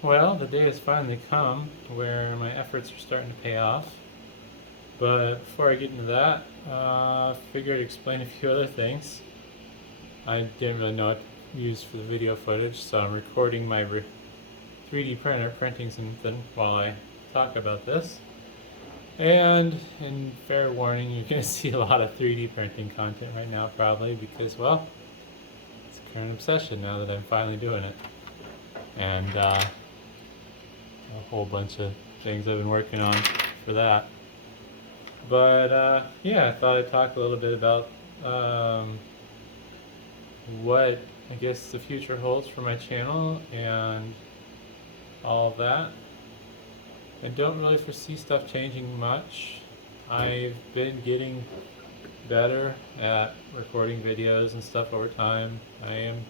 Well, the day has finally come where my efforts are starting to pay off. But before I get into that, I figured I'd explain a few other things. I didn't really know what to use for the video footage, so I'm recording my 3D printer printing something while I talk about this. And in fair warning, you're going to see a lot of 3D printing content right now, probably because, well, it's a current obsession now that I'm finally doing it. And a whole bunch of things I've been working on for that. But yeah, I thought I'd talk a little bit about what I guess the future holds for my channel and all of that. I don't really foresee stuff changing much. I've been getting better at recording videos and stuff over time. I am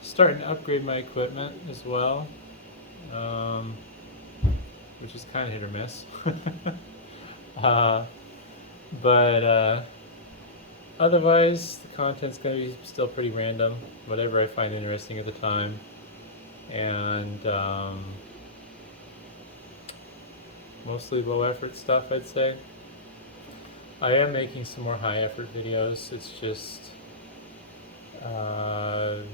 starting to upgrade my equipment as well, um, which is kind of hit or miss. uh, but otherwise, the content's going to be still pretty random, whatever I find interesting at the time. And mostly low effort stuff, I'd say. I am making some more high effort videos. It's just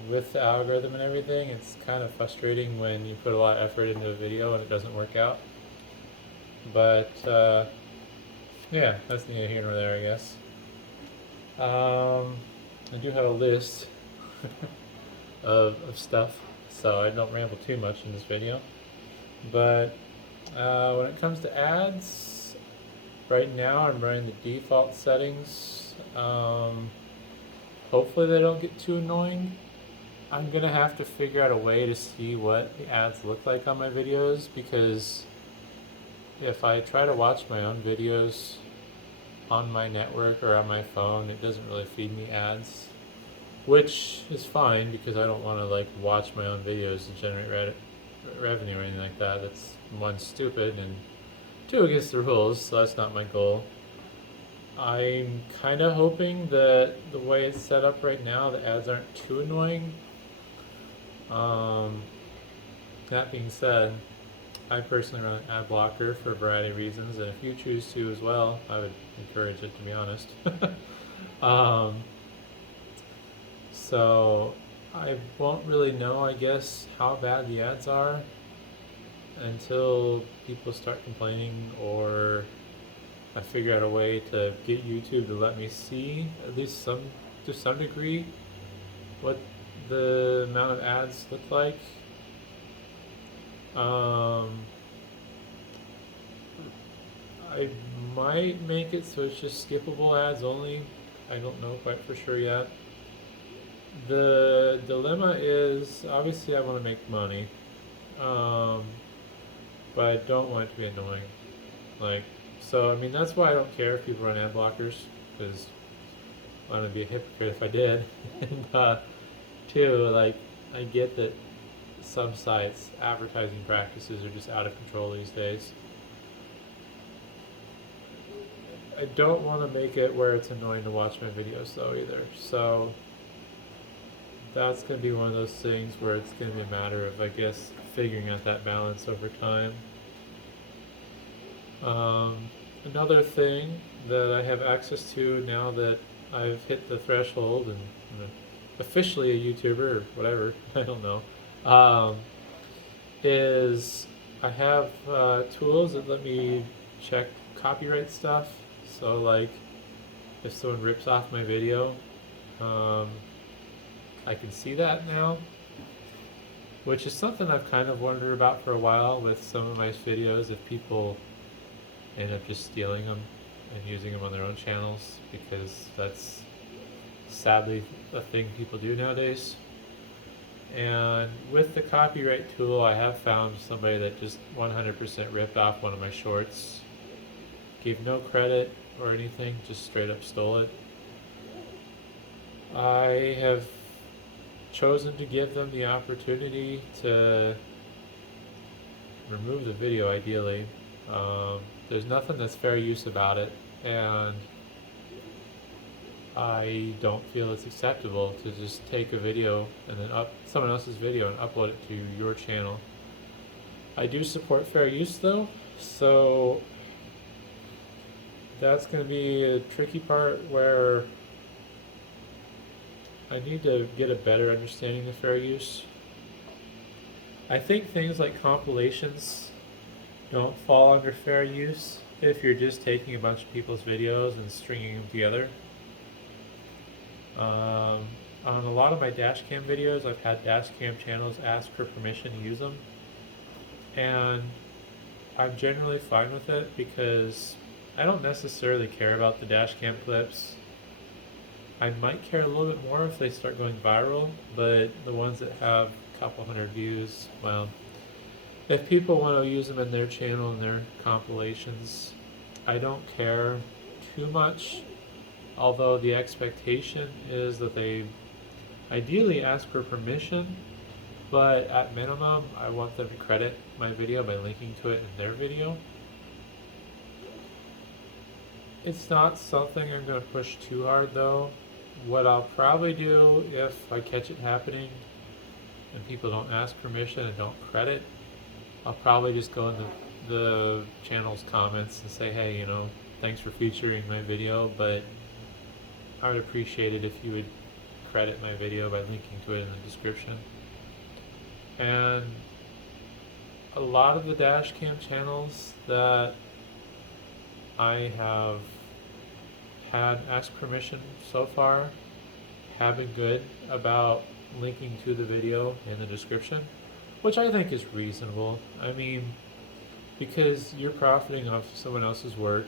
with the algorithm and everything, it's kind of frustrating when you put a lot of effort into a video and it doesn't work out. But yeah, that's neither here nor there, I guess. I do have a list of stuff, so I don't ramble too much in this video. But when it comes to ads, right now I'm running the default settings. Hopefully they don't get too annoying. I'm gonna have to figure out a way to see what the ads look like on my videos, because if I try to watch my own videos on my network or on my phone, it doesn't really feed me ads, which is fine because I don't want to like watch my own videos to generate revenue or anything like that. That's one, stupid, and two, against the rules, so that's not my goal. I'm kind of hoping that the way it's set up right now, the ads aren't too annoying. That being said, I personally run an ad blocker for a variety of reasons, and if you choose to as well, I would encourage it, to be honest. um, so I won't really know, I guess, how bad the ads are until people start complaining, or I figure out a way to get YouTube to let me see, at least to some degree, what the amount of ads look like. I might make it so it's just skippable ads only. I don't know quite for sure yet. The dilemma is, obviously I want to make money, but I don't want it to be annoying. So I mean, that's why I don't care if people run ad blockers, because I would be a hypocrite if I did. And two, like, I get that some sites' advertising practices are just out of control these days. I don't want to make it where it's annoying to watch my videos though either. So that's going to be one of those things where it's going to be a matter of, I guess, figuring out that balance over time. Another thing that I have access to now that I've hit the threshold and I'm officially a YouTuber or whatever, I don't know, is I have tools that let me check copyright stuff. So like, if someone rips off my video, I can see that now, which is something I've kind of wondered about for a while with some of my videos, if people end up just stealing them and using them on their own channels, because that's sadly a thing people do nowadays. And with the copyright tool, I have found somebody that just 100% ripped off one of my shorts, gave no credit or anything, just straight up stole it. I have chosen to give them the opportunity to remove the video, ideally. There's nothing that's fair use about it, and I don't feel it's acceptable to just take a video and then someone else's video and upload it to your channel I do support fair use though, so that's going to be a tricky part where I need to get a better understanding of fair use. I think things like compilations don't fall under fair use if you're just taking a bunch of people's videos and stringing them together. On a lot of my dashcam videos, I've had dashcam channels ask for permission to use them, and I'm generally fine with it because I don't necessarily care about the dashcam clips. I might care a little bit more if they start going viral, but the ones that have a couple hundred views, well, if people want to use them in their channel and their compilations, I don't care too much. Although the expectation is that they ideally ask for permission, but at minimum, I want them to credit my video by linking to it in their video. It's not something I'm going to push too hard though. What I'll probably do if I catch it happening and people don't ask permission and don't credit, I'll probably just go in the channel's comments and say, hey, you know, thanks for featuring my video, but I would appreciate it if you would credit my video by linking to it in the description. And a lot of the dashcam channels that I have had ask permission so far have been good about linking to the video in the description, which I think is reasonable. I mean, because you're profiting off someone else's work,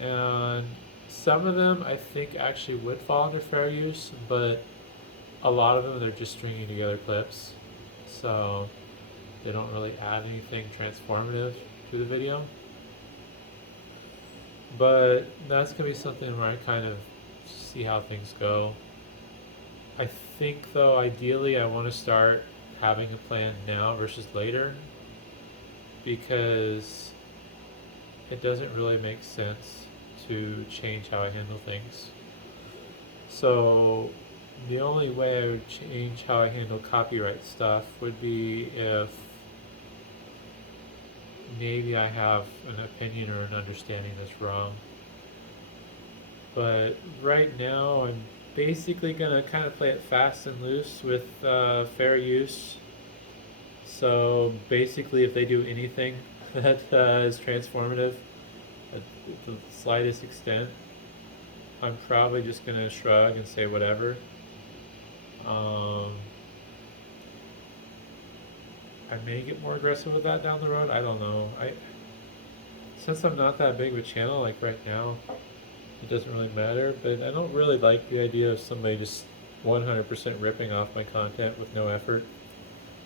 and some of them I think actually would fall under fair use, but a lot of them they're just stringing together clips, so they don't really add anything transformative to the video. But that's going to be something where I kind of see how things go. I think though ideally I want to start having a plan now versus later, because it doesn't really make sense to change how I handle things. So the only way I would change how I handle copyright stuff would be if maybe I have an opinion or an understanding that's wrong. But right now I'm basically going to kind of play it fast and loose with fair use. So basically if they do anything that is transformative at the slightest extent, I'm probably just going to shrug and say whatever. I may get more aggressive with that down the road. I don't know. Since I'm not that big of a channel, like right now, it doesn't really matter. But I don't really like the idea of somebody just 100% ripping off my content with no effort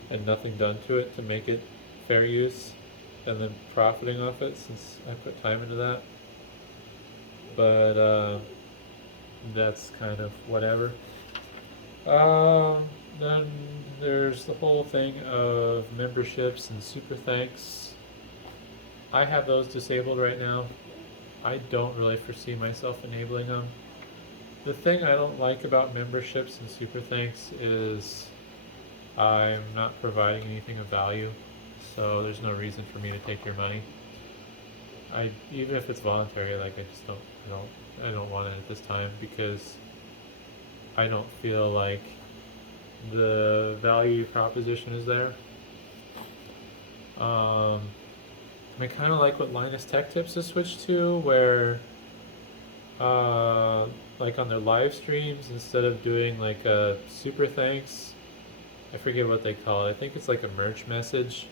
and nothing done to it to make it fair use, and then profiting off it since I put time into that. But that's kind of whatever. Then there's the whole thing of memberships and super thanks. I have those disabled right now. I don't really foresee myself enabling them. The thing I don't like about memberships and super thanks is I'm not providing anything of value, so there's no reason for me to take your money. Even if it's voluntary, like I don't want it at this time, because I don't feel like the value proposition is there. I kind of like what Linus Tech Tips has switched to, where like on their live streams, instead of doing like a super thanks, I forget what they call it. I think it's like a merch message,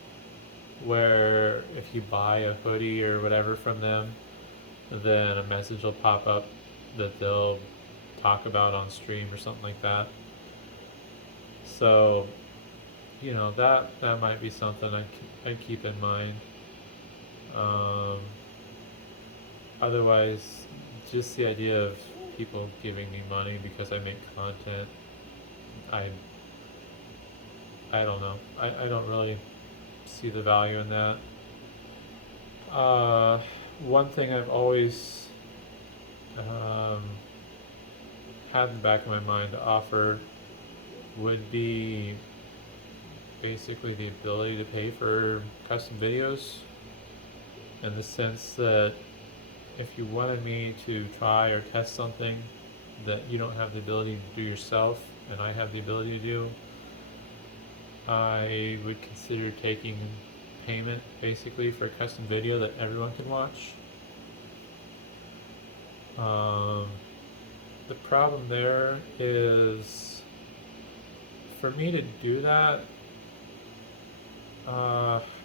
where if you buy a hoodie or whatever from them, then a message will pop up that they'll talk about on stream or something like that. So, you know, that might be something I'd keep in mind. Otherwise, just the idea of people giving me money because I make content, I don't know. I don't really see the value in that. One thing I've always had in the back of my mind to offer would be basically the ability to pay for custom videos, in the sense that if you wanted me to try or test something that you don't have the ability to do yourself and I have the ability to do, I would consider taking payment basically for a custom video that everyone can watch. The problem there is, for me to do that,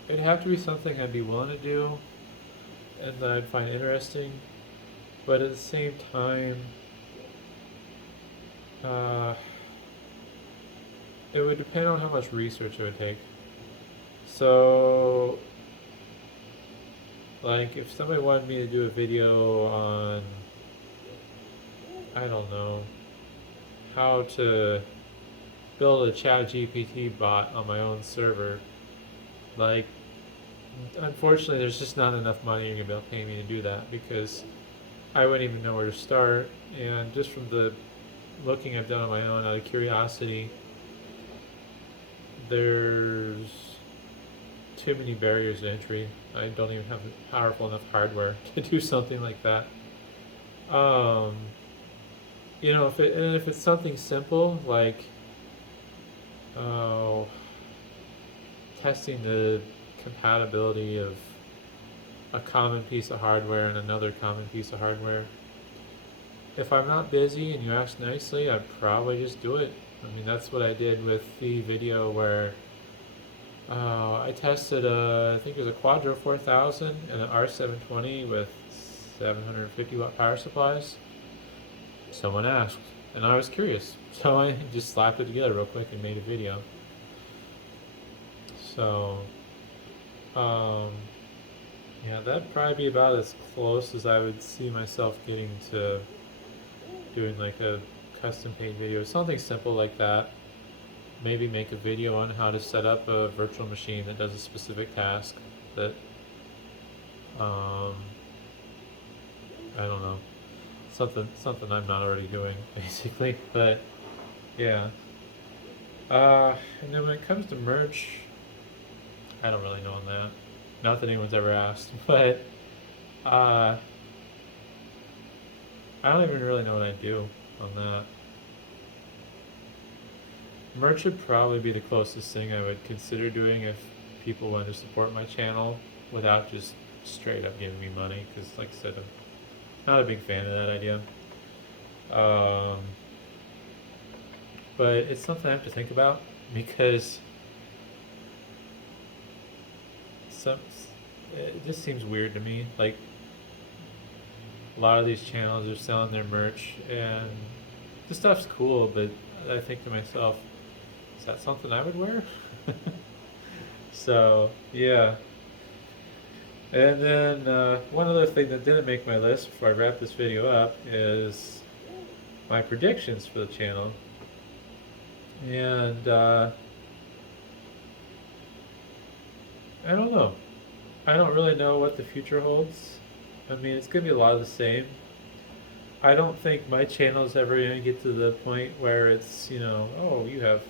it'd have to be something I'd be willing to do and that I'd find interesting, but at the same time, uh, it would depend on how much research it would take. So, like, if somebody wanted me to do a video on, I don't know, how to build a ChatGPT bot on my own server, like, unfortunately, there's just not enough money you're gonna be able to pay me to do that, because I wouldn't even know where to start. And just from the looking I've done on my own out of curiosity, there's too many barriers to entry. I don't even have powerful enough hardware to do something like that. You know, if it's something simple like oh, testing the compatibility of a common piece of hardware and another common piece of hardware, if I'm not busy and you ask nicely, I'd probably just do it. I mean, that's what I did with the video where I tested I think it was a Quadro 4000 and an R720 with 750 watt power supplies. Someone asked, and I was curious, so I just slapped it together real quick and made a video. So, yeah, that'd probably be about as close as I would see myself getting to doing like a custom paid video, something simple like that. Maybe make a video on how to set up a virtual machine that does a specific task that, I don't know, something I'm not already doing, basically. But yeah, and then when it comes to merch, I don't really know on that. Not that anyone's ever asked, but I don't even really know what I do on that. Merch would probably be the closest thing I would consider doing if people wanted to support my channel without just straight up giving me money, because like I said, I'm not a big fan of that idea. But it's something I have to think about, because it just seems weird to me. Like, a lot of these channels are selling their merch, and the stuff's cool, but I think to myself, is that something I would wear? So, yeah. And then one other thing that didn't make my list before I wrap this video up is my predictions for the channel. And I don't know. I don't really know what the future holds. I mean, it's going to be a lot of the same. I don't think my channel is ever going to get to the point where it's, you know, oh, you have,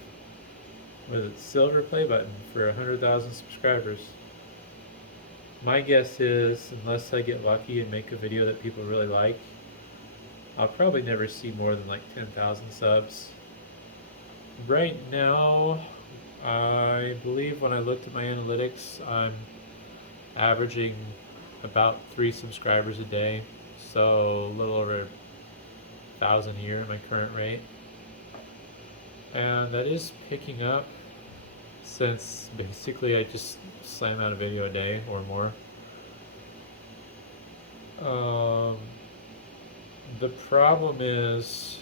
what is it, silver play button for 100,000 subscribers. My guess is, unless I get lucky and make a video that people really like, I'll probably never see more than like 10,000 subs. Right now, I believe when I looked at my analytics, I'm averaging about 3 subscribers a day, so a little over 1,000 a year at my current rate. And that is picking up, since basically I just slam out a video a day or more. The problem is,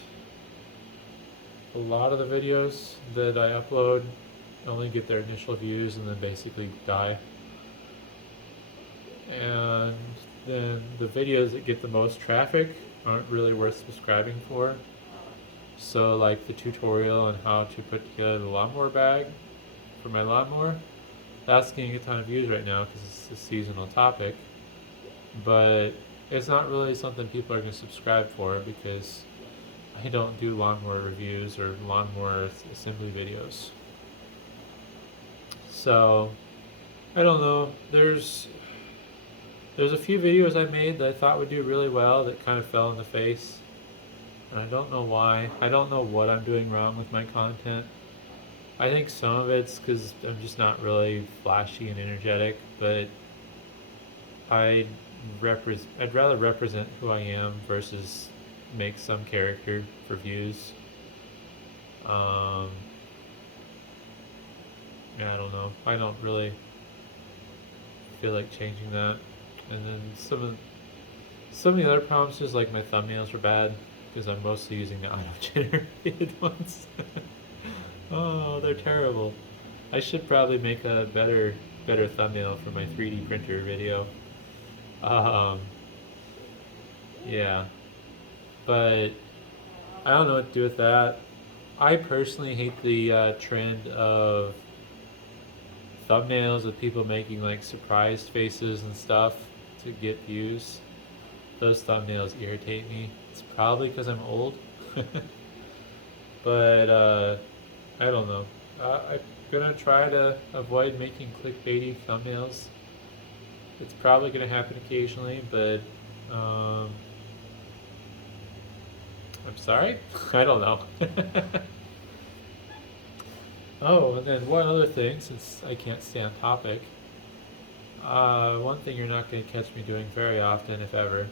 a lot of the videos that I upload only get their initial views and then basically die. And then the videos that get the most traffic aren't really worth subscribing for. So like the tutorial on how to put together the lawnmower bag for my lawnmower, that's getting a ton of views right now because it's a seasonal topic. But it's not really something people are going to subscribe for, because I don't do lawnmower reviews or lawnmower assembly videos. So I don't know. There's a few videos I made that I thought would do really well that kind of fell in the face. And I don't know why. I don't know what I'm doing wrong with my content. I think some of it's because I'm just not really flashy and energetic, but I I'd rather represent who I am versus make some character for views. Um, yeah, I don't know. I don't really feel like changing that. And then some of the other problems is like my thumbnails are bad because I'm mostly using the auto-generated ones. Oh, they're terrible. I should probably make a better thumbnail for my 3D printer video. Um, yeah, but I don't know what to do with that. I personally hate the trend of thumbnails of people making like surprised faces and stuff to get views. Those thumbnails irritate me. It's probably because I'm old, but I don't know. I'm gonna try to avoid making clickbaity thumbnails. It's probably gonna happen occasionally, but um, I'm sorry. I don't know. Oh, and then one other thing, since I can't stay on topic, one thing you're not going to catch me doing very often, if ever,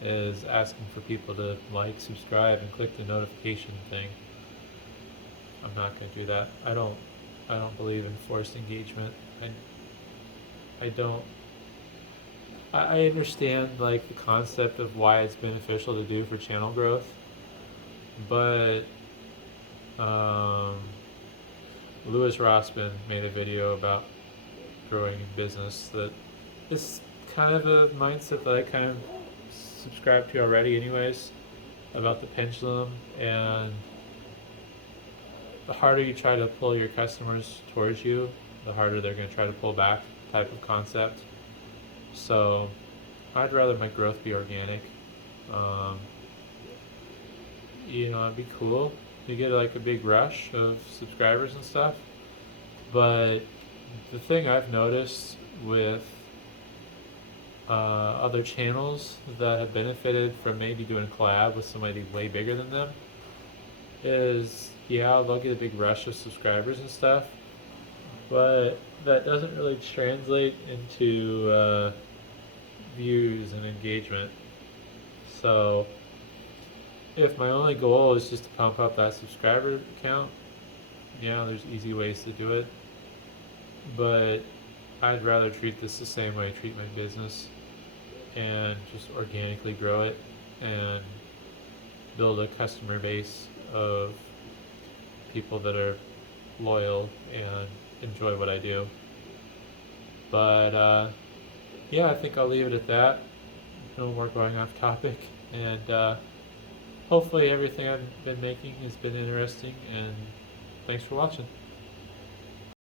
is asking for people to like, subscribe, and click the notification thing. I'm not going to do that. I don't believe in forced engagement. I don't. I understand like the concept of why it's beneficial to do for channel growth, but um, Louis Rossman made a video about growing in business that is kind of a mindset that I kind of subscribe to already, anyways, about the pendulum and the harder you try to pull your customers towards you, the harder they're going to try to pull back type of concept. So I'd rather my growth be organic. Um, it'd be cool to get like a big rush of subscribers and stuff. But the thing I've noticed with other channels that have benefited from maybe doing a collab with somebody way bigger than them is, yeah, they'll get a big rush of subscribers and stuff, but that doesn't really translate into views and engagement. So if my only goal is just to pump up that subscriber count, yeah, there's easy ways to do it, but I'd rather treat this the same way I treat my business and just organically grow it and build a customer base of people that are loyal and enjoy what I do. But yeah, I think I'll leave it at that. No more going off topic. And hopefully everything I've been making has been interesting. And thanks for watching.